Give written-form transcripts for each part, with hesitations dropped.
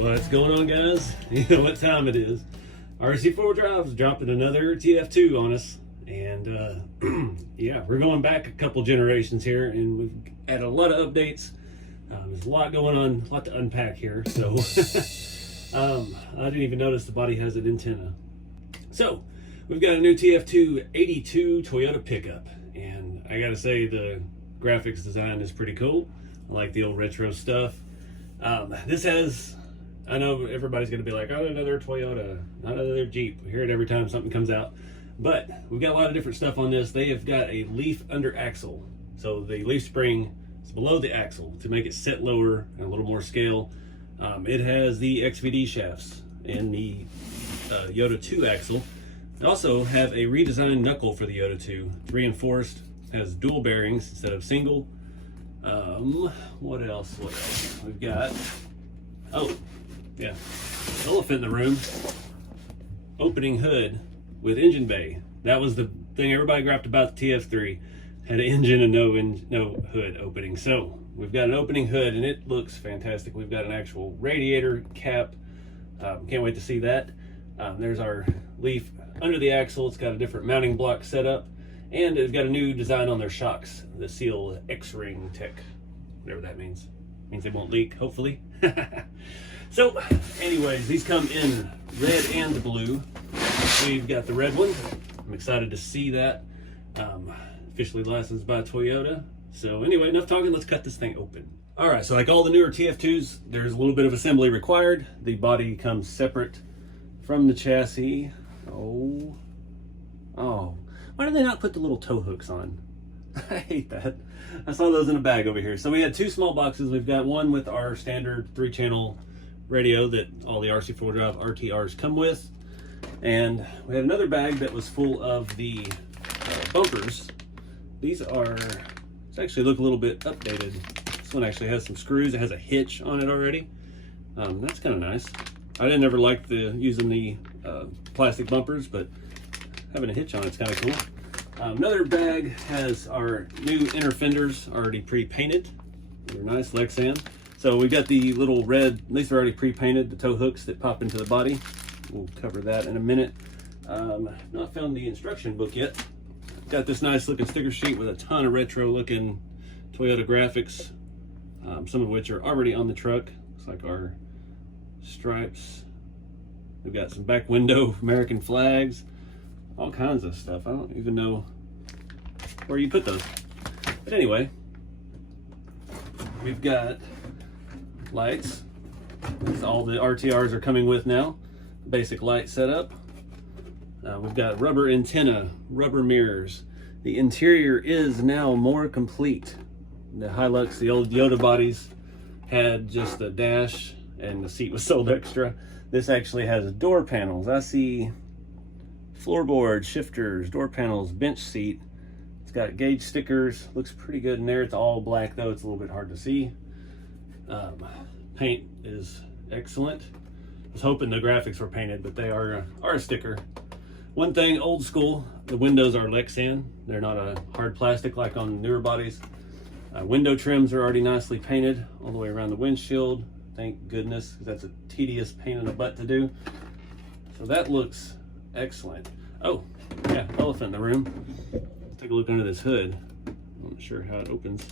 What's going on, guys? You know what time it is. RC4 Drive's dropping another TF2 on us, and yeah, we're going back a couple generations here, and we've had a lot of updates. There's a lot going on, a lot to unpack here. So I didn't even notice the body has an antenna. So we've got a new TF2 82 Toyota pickup, and I gotta say the graphics design is pretty cool. I like the old retro stuff. This has, I know everybody's going to be like, oh, another Toyota, not another Jeep. We hear it every time something comes out. But we've got a lot of different stuff on this. They have got a leaf under axle. So the leaf spring is below the axle to make it set lower and a little more scale. It has the XVD shafts and the Yoda 2 axle. They also have a redesigned knuckle for the Yoda 2. It's reinforced, has dual bearings instead of single. What else? We've got, oh, yeah, elephant in the room, opening hood with engine bay. That was the thing everybody griped about the TF3, had an engine and no hood opening. So we've got an opening hood and it looks fantastic. We've got an actual radiator cap. Can't wait to see that. There's our leaf under the axle. It's got a different mounting block setup, and it's got a new design on their shocks, the Seal X-Ring Tech, whatever that means. Means they won't leak, hopefully. So, anyways, these come in red and blue. We've got the red one. I'm excited to see that. Officially licensed by Toyota. So anyway, enough talking, let's cut this thing open. All right, so like all the newer TF2s, there's a little bit of assembly required. The body comes separate from the chassis. Oh, why did they not put the little tow hooks on? I hate that. I saw those in a bag over here. So we had two small boxes. We've got one with our standard 3-channel radio that all the RC4 Drive RTRs come with. And we had another bag that was full of the bumpers. These actually look a little bit updated. This one actually has some screws. It has a hitch on it already. That's kind of nice. I didn't ever like using the plastic bumpers, but having a hitch on it's kind of cool. Another bag has our new inner fenders already pre-painted. They're nice, Lexan. So we got the little red, at least they're already pre-painted, the tow hooks that pop into the body. We'll cover that in a minute. Not found the instruction book yet. Got this nice looking sticker sheet with a ton of retro looking Toyota graphics, some of which are already on the truck. Looks like our stripes. We've got some back window American flags, all kinds of stuff. I don't even know where you put those. But anyway, we've got lights. That's all the RTRs are coming with now. Basic light setup. We've got rubber antenna, rubber mirrors. The interior is now more complete. The Hilux, the old Yoda bodies, had just a dash and the seat was sold extra. This actually has door panels. I see floorboard, shifters, door panels, bench seat. It's got gauge stickers. Looks pretty good in there. It's all black though. It's a little bit hard to see. Paint is excellent. I was hoping the graphics were painted, but they are a sticker. One thing, old school, the windows are Lexan. They're not a hard plastic like on newer bodies. Window trims are already nicely painted all the way around the windshield. Thank goodness, because that's a tedious pain in the butt to do. So that looks excellent. Oh, yeah, elephant in the room. Let's take a look under this hood. I'm not sure how it opens.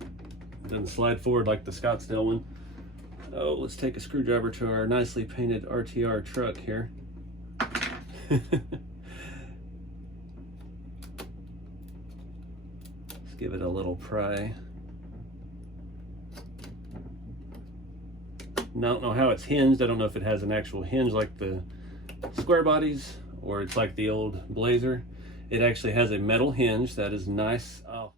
It doesn't slide forward like the Scottsdale one. Oh, let's take a screwdriver to our nicely painted RTR truck here. Let's give it a little pry. I don't know how it's hinged. I don't know if it has an actual hinge like the square bodies or it's like the old Blazer. It actually has a metal hinge. That is nice. Oh.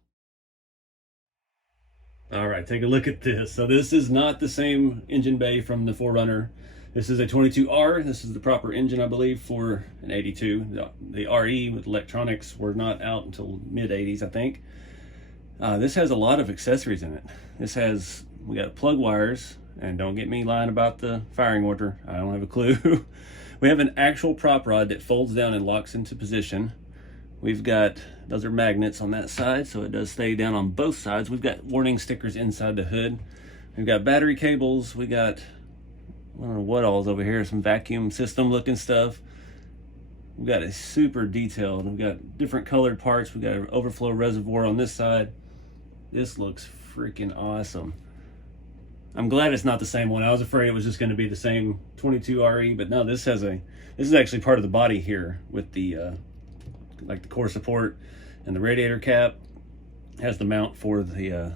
All right, take a look at this. So this is not the same engine bay from the 4Runner. This is a 22R. This is the proper engine, I believe, for an 82. The RE with electronics were not out until mid-80s, I think. This has a lot of accessories in it. We got plug wires, and don't get me lying about the firing order. I don't have a clue. We have an actual prop rod that folds down and locks into position. We've got, those are magnets on that side, so it does stay down on both sides. We've got warning stickers inside the hood. We've got battery cables. We got, I don't know what all's over here, some vacuum system looking stuff. We've got a super detailed, we've got different colored parts. We've got an overflow reservoir on this side. This looks freaking awesome. I'm glad it's not the same one. I was afraid it was just going to be the same 22 RE, but no, this is actually part of the body here with the like the core support and the radiator cap. It has the mount for the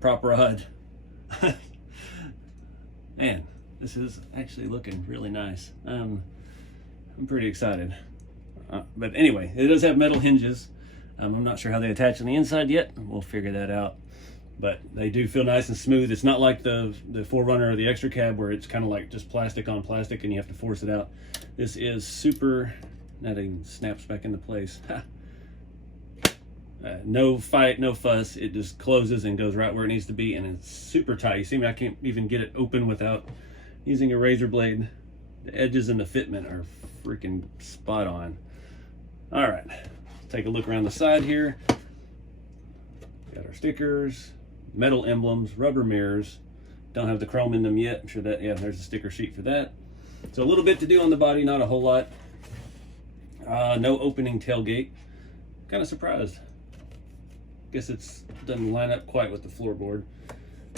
prop rod. Man, this is actually looking really nice. I'm pretty excited. But anyway, it does have metal hinges. I'm not sure how they attach on the inside yet. We'll figure that out. But they do feel nice and smooth. It's not like the 4Runner or the extra cab where it's kind of like just plastic on plastic and you have to force it out. This is super, that even snaps back into place. No fight, no fuss. It just closes and goes right where it needs to be, and it's super tight. You see me, I can't even get it open without using a razor blade. The edges and the fitment are freaking spot on. All right, take a look around the side here. Got our stickers, metal emblems, rubber mirrors. Don't have the chrome in them yet. I'm sure that, yeah, there's a sticker sheet for that. So a little bit to do on the body, not a whole lot. No opening tailgate. Kind of surprised. Guess it's doesn't line up quite with the floorboard.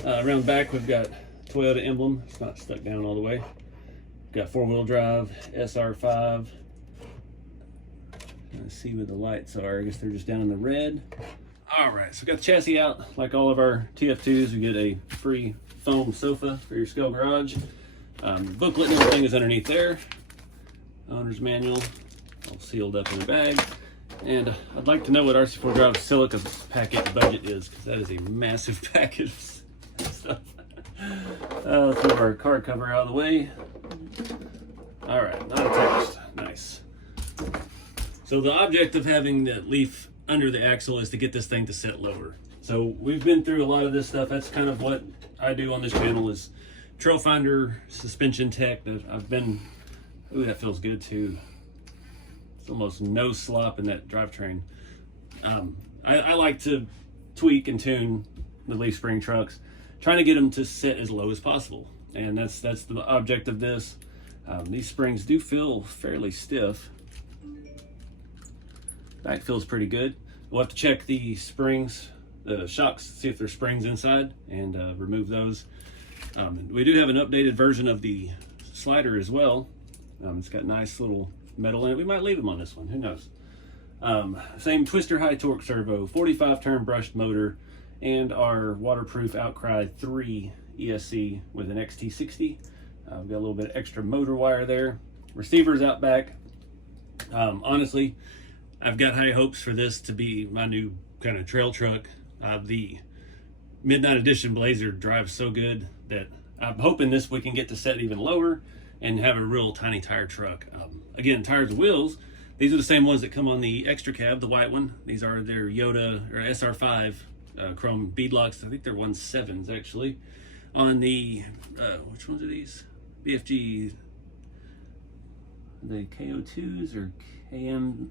Around back, we've got Toyota emblem. It's not stuck down all the way. Got 4-wheel drive, SR5. Let's see where the lights are. I guess they're just down in the red. All right, so we got the chassis out. Like all of our TF2s, we get a free foam sofa for your Skull Garage. Booklet and everything is underneath there. Owner's manual, all sealed up in a bag. And I'd like to know what RC4 Drive silica packet budget is, because that is a massive packet of stuff. Let's move our car cover out of the way. All right, not attached. Nice. So the object of having that leaf under the axle is to get this thing to sit lower. So we've been through a lot of this stuff. That's kind of what I do on this channel, is trail finder, suspension tech. I've been, ooh, that feels good too. It's almost no slop in that drivetrain. I like to tweak and tune the leaf spring trucks, trying to get them to sit as low as possible. And that's the object of this. These springs do feel fairly stiff. Back feels pretty good. We'll have to check the springs, the shocks, see if there's springs inside, and remove those. We do have an updated version of the slider as well. It's got nice little metal in it. We might leave them on this one, who knows. Same twister high torque servo, 45 turn brushed motor, and our waterproof Outcry 3 ESC with an XT60. We've got a little bit of extra motor wire there. Receivers out back. Honestly, I've got high hopes for this to be my new kind of trail truck. The Midnight Edition Blazer drives so good that I'm hoping this we can get to set even lower and have a real tiny tire truck. Again, tires and wheels, these are the same ones that come on the extra cab, the white one. These are their Yoda or SR5 chrome beadlocks. I think they're 1.7s actually. On the, which ones are these? BFG, the KO2s or KM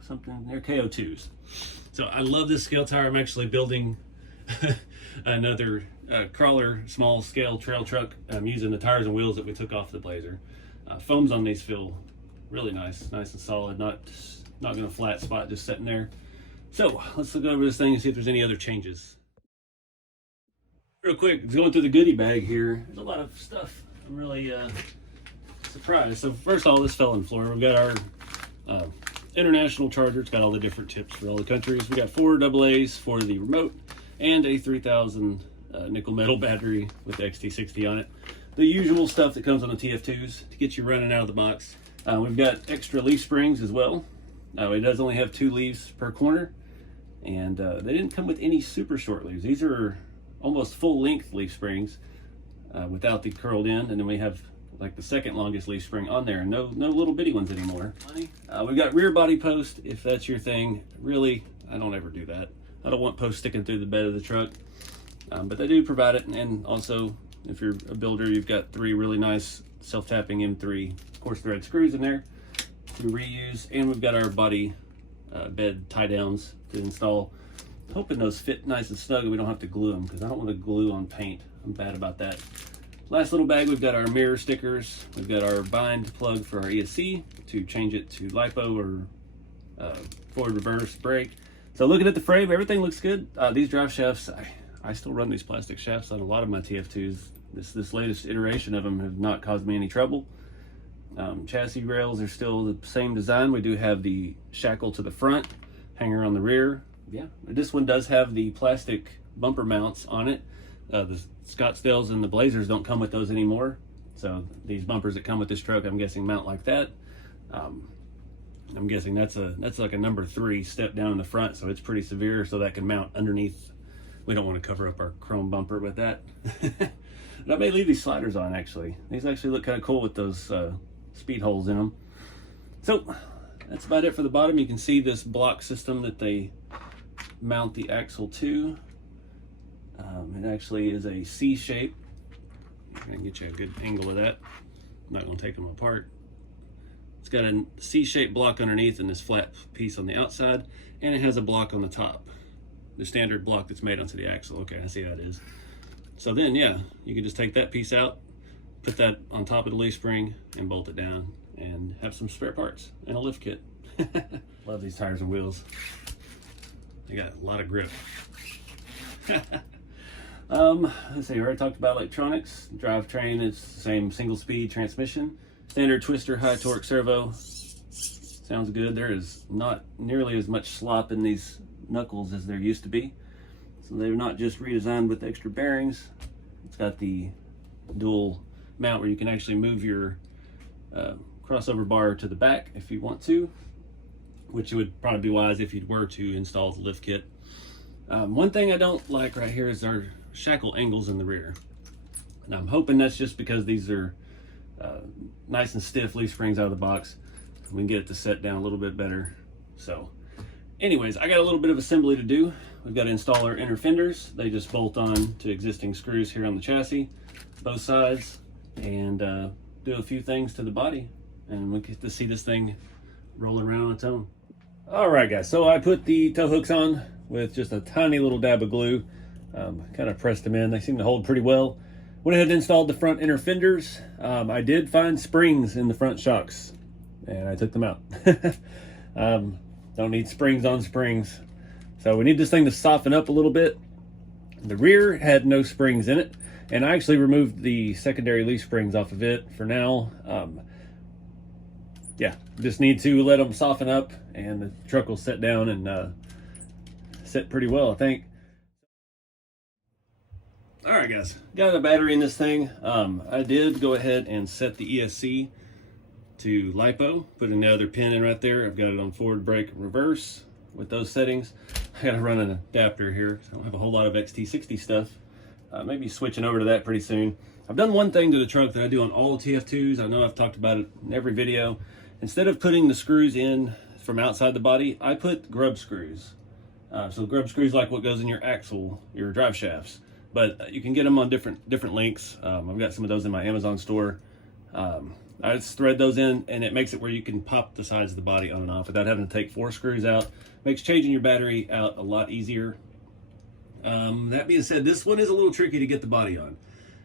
something, they're KO2s. So I love this scale tire. I'm actually building another crawler small scale trail truck. I'm using the tires and wheels that we took off the Blazer. Foams on these feel really nice and solid, not gonna flat spot just sitting there. So let's look over this thing and see if there's any other changes. Real quick, going through the goodie bag here, there's a lot of stuff. I'm really surprised. So first of all, this fell on the floor. We've got our international charger. It's got all the different tips for all the countries. We got 4 AA's for the remote and a 3000 nickel metal battery with the XT60 on it. The usual stuff that comes on the TF2s to get you running out of the box. We've got extra leaf springs as well. It does only have 2 leaves per corner, and they didn't come with any super short leaves. These are almost full length leaf springs without the curled end, and then we have like the second longest leaf spring on there, and no little bitty ones anymore. We've got rear body post, if that's your thing. Really, I don't ever do that. I don't want posts sticking through the bed of the truck, but they do provide it. And also, if you're a builder, you've got 3 really nice self-tapping M3 coarse thread screws in there to reuse. And we've got our body bed tie downs to install. Hoping those fit nice and snug and we don't have to glue them, because I don't want to glue on paint. I'm bad about that. Last little bag, we've got our mirror stickers. We've got our bind plug for our ESC to change it to LiPo or forward reverse brake. So looking at the frame, everything looks good. These drive shafts, I still run these plastic shafts on a lot of my TF2s. This latest iteration of them have not caused me any trouble. Chassis rails are still the same design. We do have the shackle to the front, hanger on the rear. Yeah, this one does have the plastic bumper mounts on it. The Scottsdales and the Blazers don't come with those anymore. So these bumpers that come with this truck, I'm guessing mount like that. I'm guessing that's like a number 3 step down in the front, so it's pretty severe, so that can mount underneath. We don't want to cover up our chrome bumper with that. But I may leave these sliders on, actually. These actually look kind of cool with those speed holes in them. So that's about it for the bottom. You can see this block system that they mount the axle to. It actually is a C shape. I'm gonna get you a good angle of that. I'm not gonna take them apart. It's got a C-shaped block underneath and this flat piece on the outside, and it has a block on the top. The standard block that's made onto the axle. Okay, I see how it is. So then, yeah, you can just take that piece out, put that on top of the leaf spring, and bolt it down, and have some spare parts and a lift kit. Love these tires and wheels. They got a lot of grip. Let's see, I already talked about electronics. Drivetrain is the same single speed transmission. Standard twister high torque servo. Sounds good. There is not nearly as much slop in these knuckles as there used to be. So they're not just redesigned with extra bearings. It's got the dual mount where you can actually move your crossover bar to the back if you want to, which would probably be wise if you were to install the lift kit. One thing I don't like right here is our shackle angles in the rear. And I'm hoping that's just because these are nice and stiff leaf springs out of the box. We can get it to set down a little bit better. So anyways, I got a little bit of assembly to do. We've got to install our inner fenders. They just bolt on to existing screws here on the chassis, both sides, and do a few things to the body, and we get to see this thing rolling around on its own. All right, guys, so I put the tow hooks on with just a tiny little dab of glue. Kind of pressed them in. They seem to hold pretty well. Went ahead and installed the front inner fenders. I did find springs in the front shocks, and I took them out. Don't need springs on springs. So we need this thing to soften up a little bit. The rear had no springs in it, and I actually removed the secondary leaf springs off of it for now. Yeah, just need to let them soften up, and the truck will set down and sit pretty well, I think. All right, guys, got a battery in this thing. I did go ahead and set the ESC to LiPo, put another pin in right there. I've got it on forward, brake, and reverse with those settings. I gotta run an adapter here. I don't have a whole lot of XT60 stuff. Maybe switching over to that pretty soon. I've done one thing to the truck that I do on all TF2s. I know I've talked about it in every video. Instead of putting the screws in from outside the body, I put grub screws. So grub screws like what goes in your axle, your drive shafts. But you can get them on different lengths. I've got some of those in my Amazon store. I just thread those in, and it makes it where you can pop the sides of the body on and off without having to take 4 screws out. Makes changing your battery out a lot easier. That being said, this one is a little tricky to get the body on.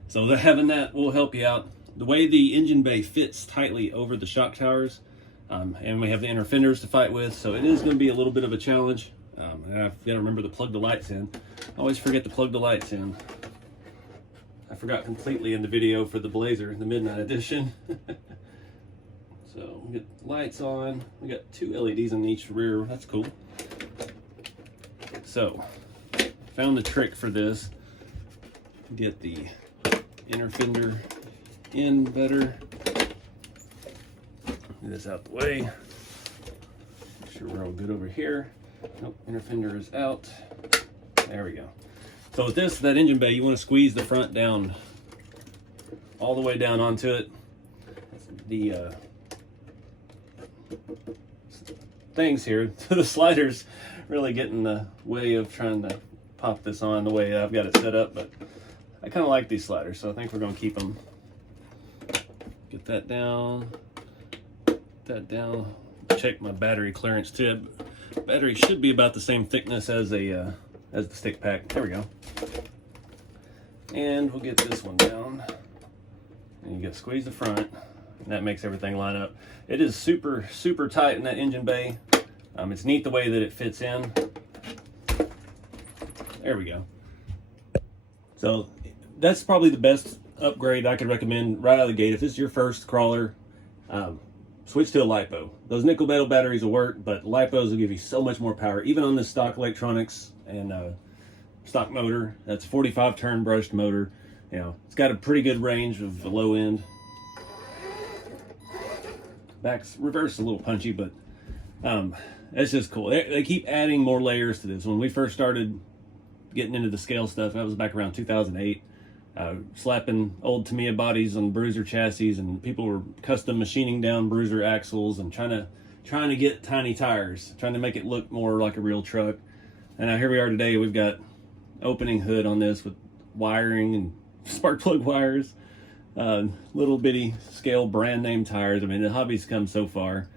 So having that will help you out. The way the engine bay fits tightly over the shock towers, and we have the inner fenders to fight with, so it is going to be a little bit of a challenge. And I've got to remember to plug the lights in. I always forget to plug the lights in. I forgot completely in the video for the Blazer, the Midnight Edition. So we get lights on. We got 2 LEDs in each rear. That's cool. So found the trick for this. Get the inner fender in better. Get this out the way. Make sure we're all good over here. Nope, inner fender is out. There we go. So with this, that engine bay, you want to squeeze the front down, all the way down onto it. The things here, the sliders really get in the way of trying to pop this on the way I've got it set up, but I kind of like these sliders, so I think we're going to keep them. Get that down, check my battery clearance too. Battery should be about the same thickness as a as the stick pack. There we go. And we'll get this one down. And you got to squeeze the front, and that makes everything line up. It is super, super tight in that engine bay. It's neat the way that it fits in. There we go. So that's probably the best upgrade I could recommend right out of the gate. If this is your first crawler, switch to a LiPo. Those nickel metal batteries will work, but LiPos will give you so much more power. Even on this stock electronics and stock motor, that's 45 turn brushed motor. You know, it's got a pretty good range of the low end. Back's reverse a little punchy, but that's just cool. They keep adding more layers to this. When we first started getting into the scale stuff, that was back around 2008. Slapping old Tamiya bodies on Bruiser chassis, and people were custom machining down Bruiser axles and trying to get tiny tires, trying to make it look more like a real truck. And now here we are today. We've got opening hood on this with wiring and spark plug wires, little bitty scale brand name tires. I mean, the hobby's come so far.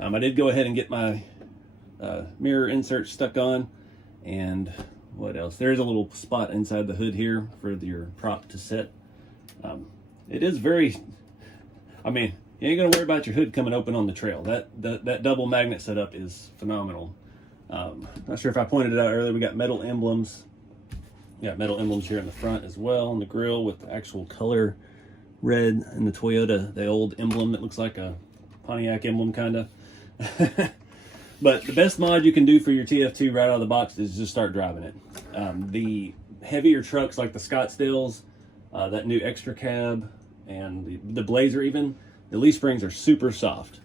I did go ahead and get my mirror insert stuck on, and what else? There's a little spot inside the hood here for your prop to set. It is very, I mean, you ain't gonna worry about your hood coming open on the trail. That double magnet setup is phenomenal. Not sure if I pointed it out earlier. We got metal emblems. Yeah, metal emblems here in the front as well on the grill with the actual color red and the Toyota, the old emblem that looks like a Pontiac emblem kind of. But the best mod you can do for your TF2 right out of the box is just start driving it. The heavier trucks like the Scottsdales, that new extra cab, and the Blazer even, the leaf springs are super soft.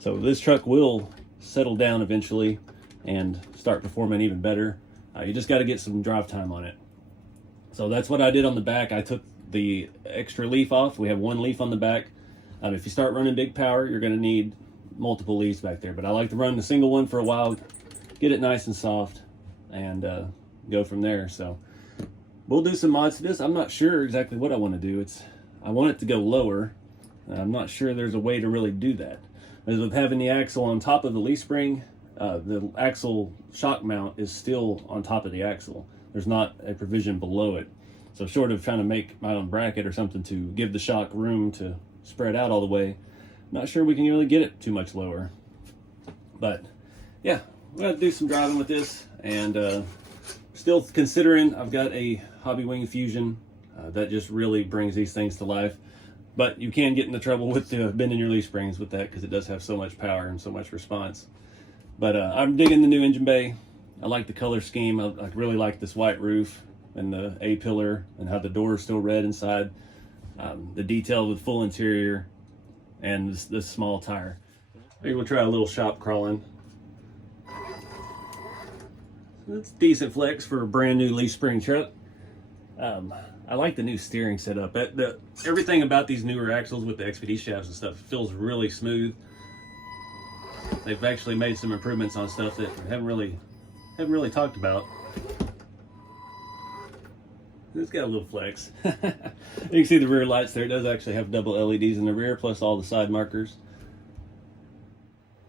So this truck will settle down eventually and start performing even better. You just got to get some drive time on it. So that's what I did on the back. I took the extra leaf off. We have one leaf on the back. If you start running big power, you're going to need multiple leaves back there, but I like to run the single one for a while, get it nice and soft, and go from there. So we'll do some mods to this. I'm not sure exactly what I want to do. I want it to go lower. I'm not sure there's a way to really do that. As with having the axle on top of the leaf spring, the axle shock mount is still on top of the axle. There's not a provision below it. So short of trying to make my own bracket or something to give the shock room to spread out all the way, not sure we can really get it too much lower. But yeah, we're gonna do some driving with this, and still considering. I've got a Hobby Wing Fusion that just really brings these things to life. But you can get into trouble with bending your leaf springs with that, because it does have so much power and so much response. But I'm digging the new engine bay. I like the color scheme. I really like this white roof and the A-pillar, and how the door is still red inside. The detail with full interior, and this small tire. Maybe we'll try a little shop crawling. That's decent flex for a brand new leaf spring truck. I like the new steering setup. Everything about these newer axles with the XPD shafts and stuff feels really smooth. They've actually made some improvements on stuff that haven't really talked about. It's got a little flex. You can see the rear lights there. It does actually have double LEDs in the rear, plus all the side markers.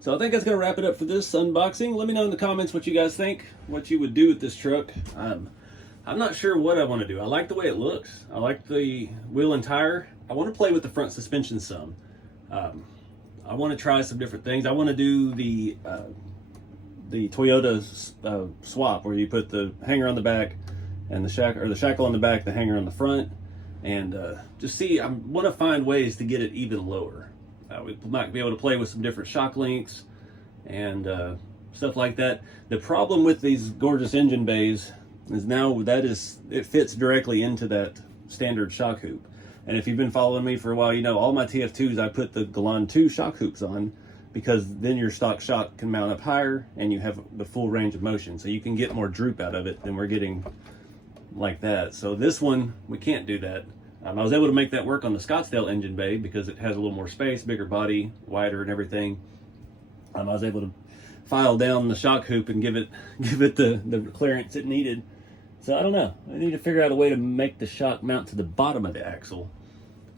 So I think that's going to wrap it up for this unboxing. Let me know in the comments what you guys think, what you would do with this truck. I'm not sure what I want to do. I like the way it looks. I like the wheel and tire. I want to play with the front suspension some. I want to try some different things. I want to do the Toyota swap, where you put the hanger on the back and the shackle on the back, the hanger on the front, and just see. I want to find ways to get it even lower. We might be able to play with some different shock links and stuff like that. The problem with these gorgeous engine bays is now it fits directly into that standard shock hoop. And if you've been following me for a while, you know all my TF2s I put the Galan 2 shock hoops on, because then your stock shock can mount up higher and you have the full range of motion, so you can get more droop out of it than we're getting like that. So this one, we can't do that. I was able to make that work on the Scottsdale engine bay because it has a little more space, bigger body, wider and everything. I was able to file down the shock hoop and give it the clearance it needed. So I don't know. I need to figure out a way to make the shock mount to the bottom of the axle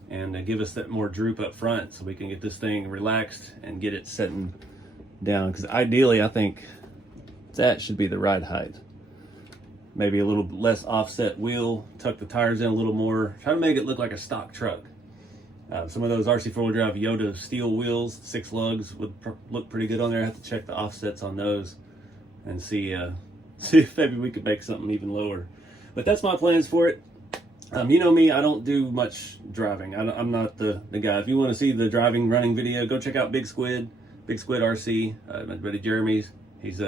and give us that more droop up front, so we can get this thing relaxed and get it setting down. Because ideally, I think that should be the ride height. maybe a little less offset wheel, tuck the tires in a little more, try to make it look like a stock truck. Some of those RC4 drive Yoda steel wheels, 6 lugs, would look pretty good on there. I have to check the offsets on those and see if maybe we could make something even lower. But that's my plans for it. You know me, I don't do much driving. I'm not the guy. If you want to see the driving running video, go check out Big Squid RC. My buddy Jeremy's, he's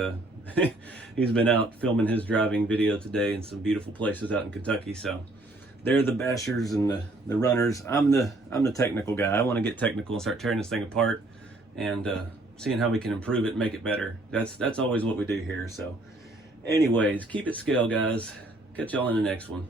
he's been out filming his driving video today in some beautiful places out in Kentucky. So they're the bashers and the runners. I'm the technical guy. I want to get technical and start tearing this thing apart and seeing how we can improve it and make it better. That's always what we do here. So anyways, keep it scale, guys. Catch y'all in the next one.